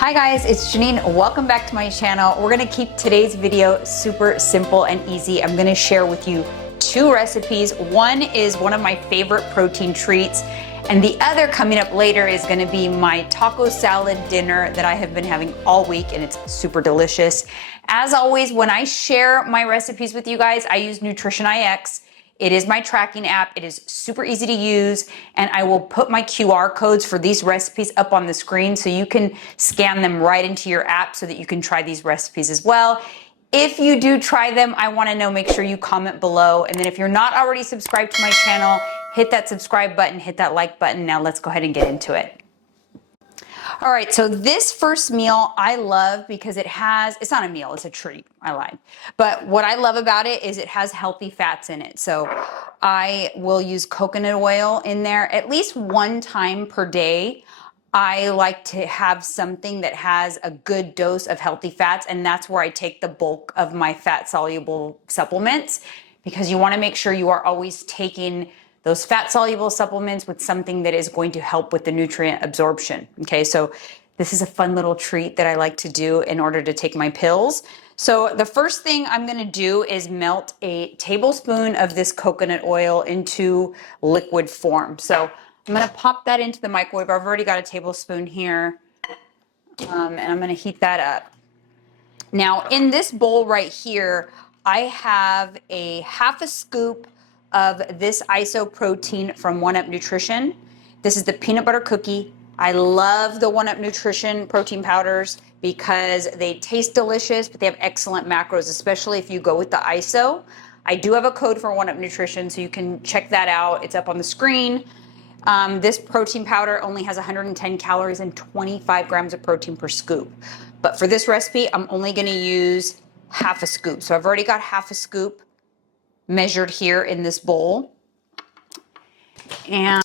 Hi guys, it's Jeanine. Welcome back to my channel. We're gonna keep today's video super simple and easy. I'm gonna share with you two recipes. One is one of my favorite protein treats, and the other coming up later is gonna be my taco salad dinner that I have been having all week, and it's super delicious. As always, when I share my recipes with you guys, I use Nutrition IX. It is my tracking app. It is super easy to use, and I will put my QR codes for these recipes up on the screen so you can scan them right into your app so that you can try these recipes as well. If you do try them, I want to know, make sure you comment below. And then if you're not already subscribed to my channel, hit that subscribe button, hit that like button. Now let's go ahead and get into it. All right, so this first meal I love because it's not a meal, it's a treat. I lied. But what I love about it is it has healthy fats in it. So I will use coconut oil in there at least one time per day. I like to have something that has a good dose of healthy fats, and that's where I take the bulk of my fat soluble supplements, because you want to make sure you are always taking those fat soluble supplements with something that is going to help with the nutrient absorption. Okay, so this is a fun little treat that I like to do in order to take my pills. So the first thing I'm going to do is melt a tablespoon of this coconut oil into liquid form. So I'm going to pop that into the microwave. I've already got a tablespoon here, and I'm going to heat that up. Now in this bowl right here, I have a half a scoop of this isoprotein from 1UP Nutrition. This is the peanut butter cookie. I love the 1UP Nutrition protein powders because they taste delicious, but they have excellent macros, especially if you go with the ISO. I do have a code for 1UP Nutrition, so you can check that out. It's up on the screen. This protein powder only has 110 calories and 25 grams of protein per scoop. But for this recipe, I'm only gonna use half a scoop. So I've already got half a scoop measured here in this bowl. And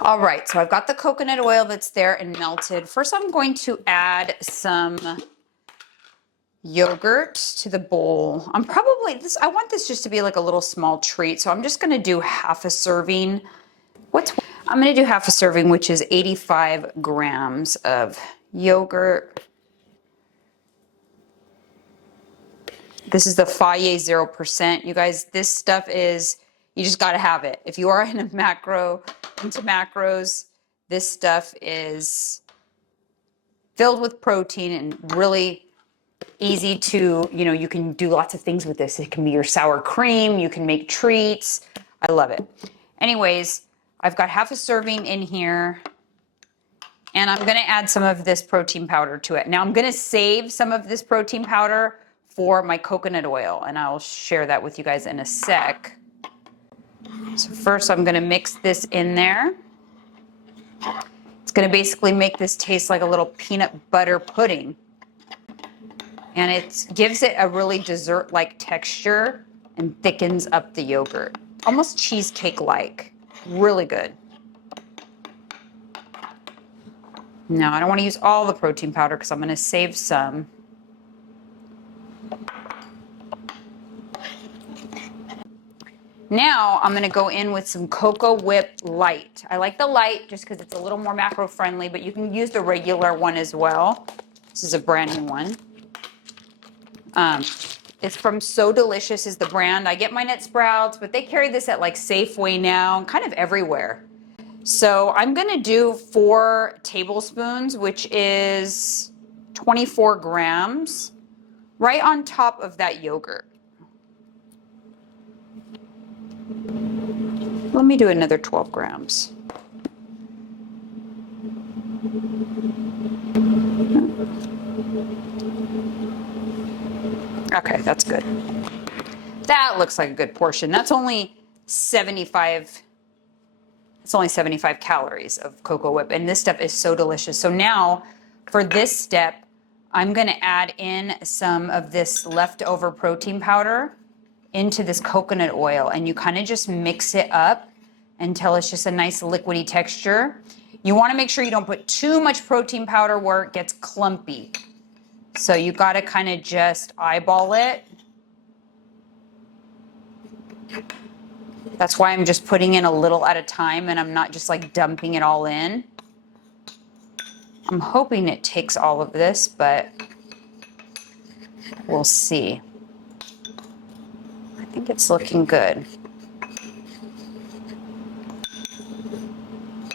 all right, so I've got the coconut oil that's there and melted. First, I'm going to add some yogurt to the bowl. I want this just to be like a little small treat. So I'm just gonna do half a serving. I'm gonna do half a serving, which is 85 grams of yogurt. This is the Faye 0%. You guys, this stuff is, you just gotta have it. If you are into macros, this stuff is filled with protein and really easy to, you can do lots of things with this. It can be your sour cream, you can make treats. I love it. Anyways, I've got half a serving in here, and I'm gonna add some of this protein powder to it. Now I'm gonna save some of this protein powder for my coconut oil, and I'll share that with you guys in a sec. So first I'm gonna mix this in there. It's gonna basically make this taste like a little peanut butter pudding. And it gives it a really dessert-like texture and thickens up the yogurt. Almost cheesecake-like. Really good. Now I don't wanna use all the protein powder because I'm gonna save some. Now I'm gonna go in with some Cocoa Whip Light. I like the light just because it's a little more macro friendly, but you can use the regular one as well. This is a brand new one. It's from So Delicious is the brand. I get mine at Sprouts, but they carry this at like Safeway now, kind of everywhere. So I'm gonna do 4 tablespoons, which is 24 grams, right on top of that yogurt. Let me do another 12 grams. Okay, that's good. That looks like a good portion. That's only 75, it's only 75 calories of Cocoa Whip, and this stuff is so delicious. So now for this step, I'm gonna add in some of this leftover protein powder into this coconut oil, and you kind of just mix it up until it's just a nice liquidy texture. You want to make sure you don't put too much protein powder where it gets clumpy. So you got to kind of just eyeball it. That's why I'm just putting in a little at a time, and I'm not just like dumping it all in. I'm I'm hoping it takes all of this, but we'll see. I think it's looking good.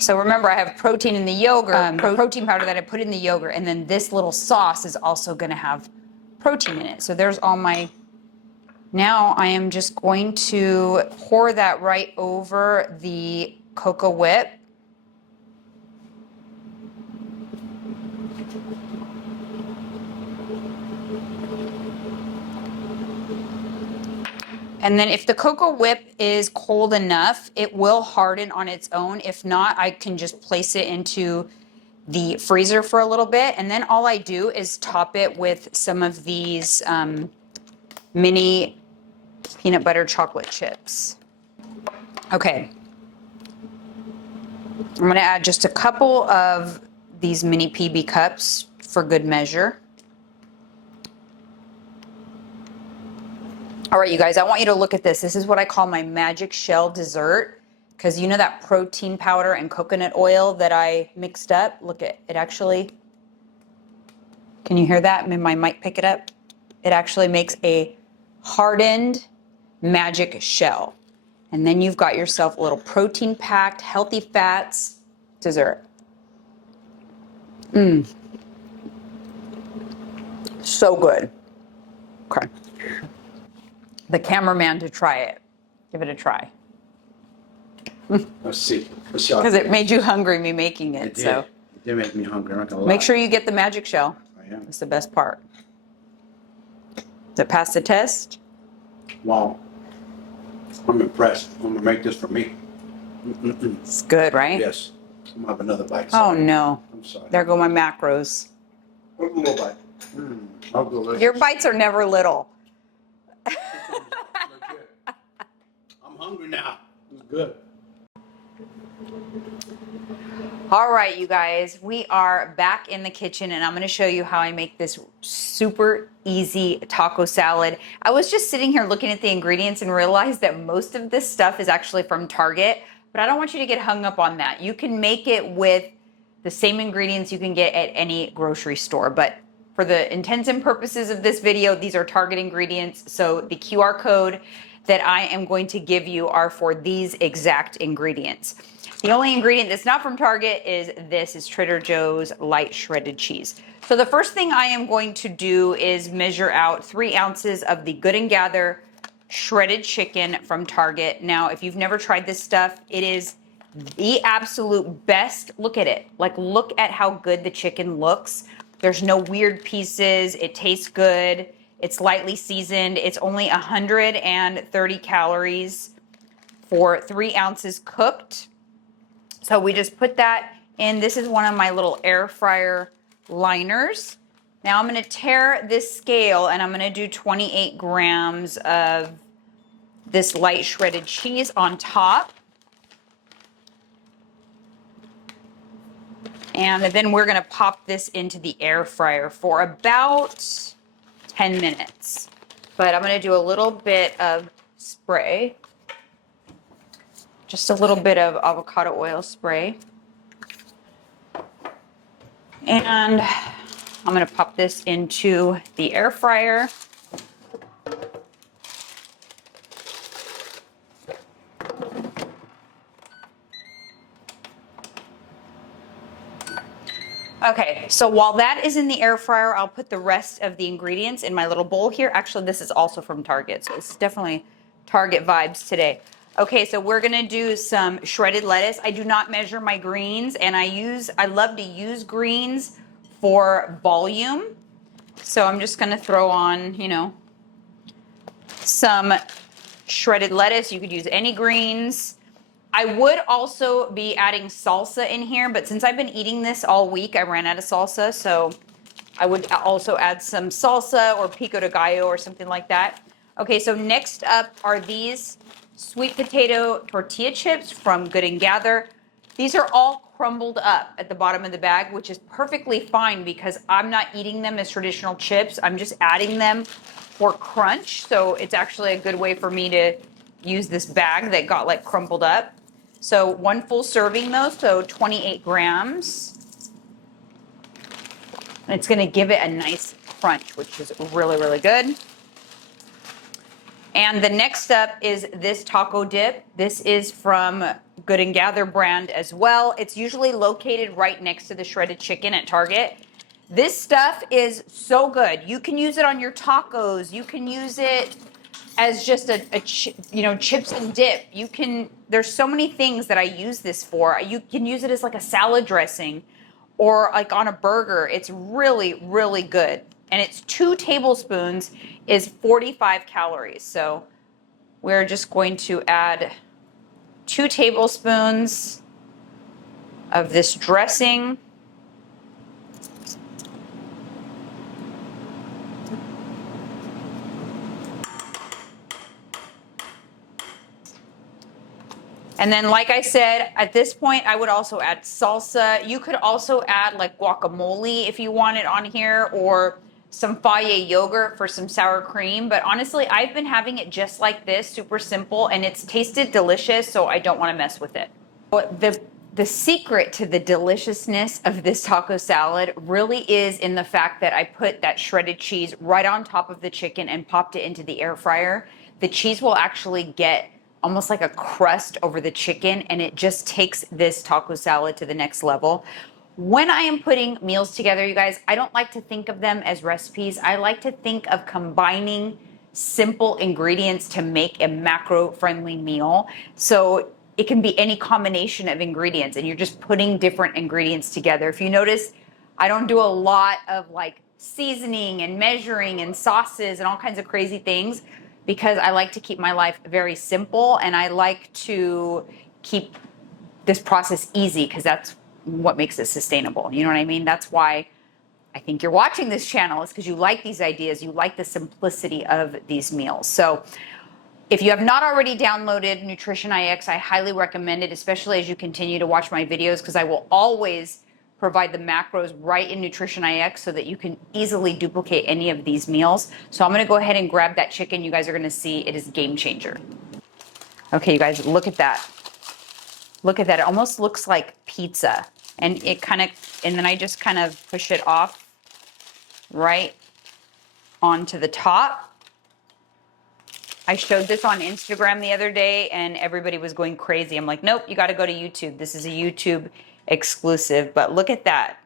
So remember, I have protein in the yogurt, protein powder that I put in the yogurt, and then this little sauce is also going to have protein in it. So there's all my... Now I am just going to pour that right over the Cocoa Whip. And then if the Cocoa Whip is cold enough, it will harden on its own. If not, I can just place it into the freezer for a little bit. And then all I do is top it with some of these mini peanut butter chocolate chips. Okay. I'm going to add just a couple of these mini PB cups for good measure. All right, you guys, I want you to look at this. This is what I call my magic shell dessert, because you know that protein powder and coconut oil that I mixed up? Look at it, actually, can you hear that? May my mic pick it up? It actually makes a hardened magic shell. And then you've got yourself a little protein-packed, healthy fats dessert. So good. Okay. The cameraman to try it. Give it a try. Let's see. Because it made you hungry, me making it. So It did make me hungry, I'm not gonna lie. make sure you get the magic shell. I am. It's the best part. Does it pass the test? Wow. I'm impressed. I'm gonna make this for me. It's good, right? Yes. I'm gonna have another bite. Oh Sorry. no. I'm sorry. There go my macros. What a little bite. How delicious. Your bites are never little. Legit. I'm hungry now. It's good. All right, you guys, we are back in the kitchen and I'm going to show you how I make this super easy taco salad. I was just sitting here looking at the ingredients and realized that most of this stuff is actually from Target, but I don't want you to get hung up on that. You can make it with the same ingredients you can get at any grocery store, but for the intents and purposes of this video, these are Target ingredients. So the QR code that I am going to give you are for these exact ingredients. The only ingredient that's not from Target is this is Trader Joe's light shredded cheese. So the first thing I am going to do is measure out 3 ounces of the Good and Gather shredded chicken from Target. Now, if you've never tried this stuff, it is the absolute best. Look at it. Like, look at how good the chicken looks. There's no weird pieces. It tastes good. It's lightly seasoned. It's only 130 calories for 3 ounces cooked. So we just put that in. This is one of my little air fryer liners. Now I'm going to tear this scale and I'm going to do 28 grams of this light shredded cheese on top. And then we're going to pop this into the air fryer for about 10 minutes. But I'm going to do a little bit of spray. Just a little bit of avocado oil spray. And I'm going to pop this into the air fryer. Okay, so while that is in the air fryer, I'll put the rest of the ingredients in my little bowl here. Actually, this is also from Target, so it's definitely Target vibes today. Okay, so we're gonna do some shredded lettuce. I do not measure my greens, and I love to use greens for volume. So I'm just gonna throw on, you know, some shredded lettuce. You could use any greens. I would also be adding salsa in here, but since I've been eating this all week, I ran out of salsa, so I would also add some salsa or pico de gallo or something like that. Okay, so next up are these sweet potato tortilla chips from Good and Gather. These are all crumbled up at the bottom of the bag, which is perfectly fine because I'm not eating them as traditional chips. I'm just adding them for crunch, so it's actually a good way for me to use this bag that got like crumpled up. So 1 full serving though, so 28 grams. And it's gonna give it a nice crunch, which is really, really good. And the next up is this taco dip. This is from Good and Gather brand as well. It's usually located right next to the shredded chicken at Target. This stuff is so good. You can use it on your tacos. You can use it as just chips and dip. There's so many things that I use this for. You can use it as like a salad dressing or like on a burger. It's really, really good. And it's 2 tablespoons is 45 calories. So we're just going to add 2 tablespoons of this dressing. And then, like I said, at this point, I would also add salsa. You could also add like guacamole if you want it on here, or some Faye yogurt for some sour cream. But honestly, I've been having it just like this, super simple, and it's tasted delicious, so I don't want to mess with it. But the secret to the deliciousness of this taco salad really is in the fact that I put that shredded cheese right on top of the chicken and popped it into the air fryer. The cheese will actually get almost like a crust over the chicken, and it just takes this taco salad to the next level. When I am putting meals together, you guys, I don't like to think of them as recipes. I like to think of combining simple ingredients to make a macro-friendly meal. So it can be any combination of ingredients, and you're just putting different ingredients together. If you notice, I don't do a lot of like seasoning and measuring and sauces and all kinds of crazy things, because I like to keep my life very simple, and I like to keep this process easy, because that's what makes it sustainable. You know what I mean? That's why I think you're watching this channel, is because you like these ideas, you like the simplicity of these meals. So if you have not already downloaded Nutrition IX, I highly recommend it, especially as you continue to watch my videos, because I will always provide the macros right in Nutrition IX so that you can easily duplicate any of these meals. So I'm gonna go ahead and grab that chicken. You guys are gonna see it is a game changer. Okay, you guys, look at that. Look at that, it almost looks like pizza. And then I just kind of push it off right onto the top. I showed this on Instagram the other day and everybody was going crazy. I'm like, nope, you gotta go to YouTube. This is a YouTube exclusive, but look at that.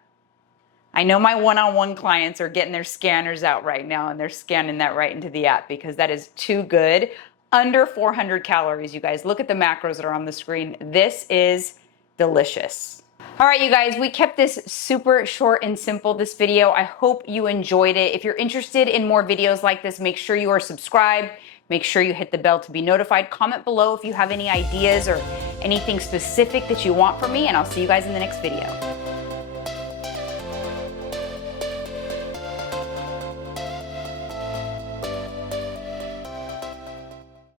I know my one-on-one clients are getting their scanners out right now, and they're scanning that right into the app, because that is too good. Under 400 calories, you guys. Look at the macros that are on the screen. This is delicious. All right, you guys, we kept this super short and simple, this video. I hope you enjoyed it. If you're interested in more videos like this, make sure you are subscribed. Make sure you hit the bell to be notified. Comment below if you have any ideas or anything specific that you want from me, and I'll see you guys in the next video.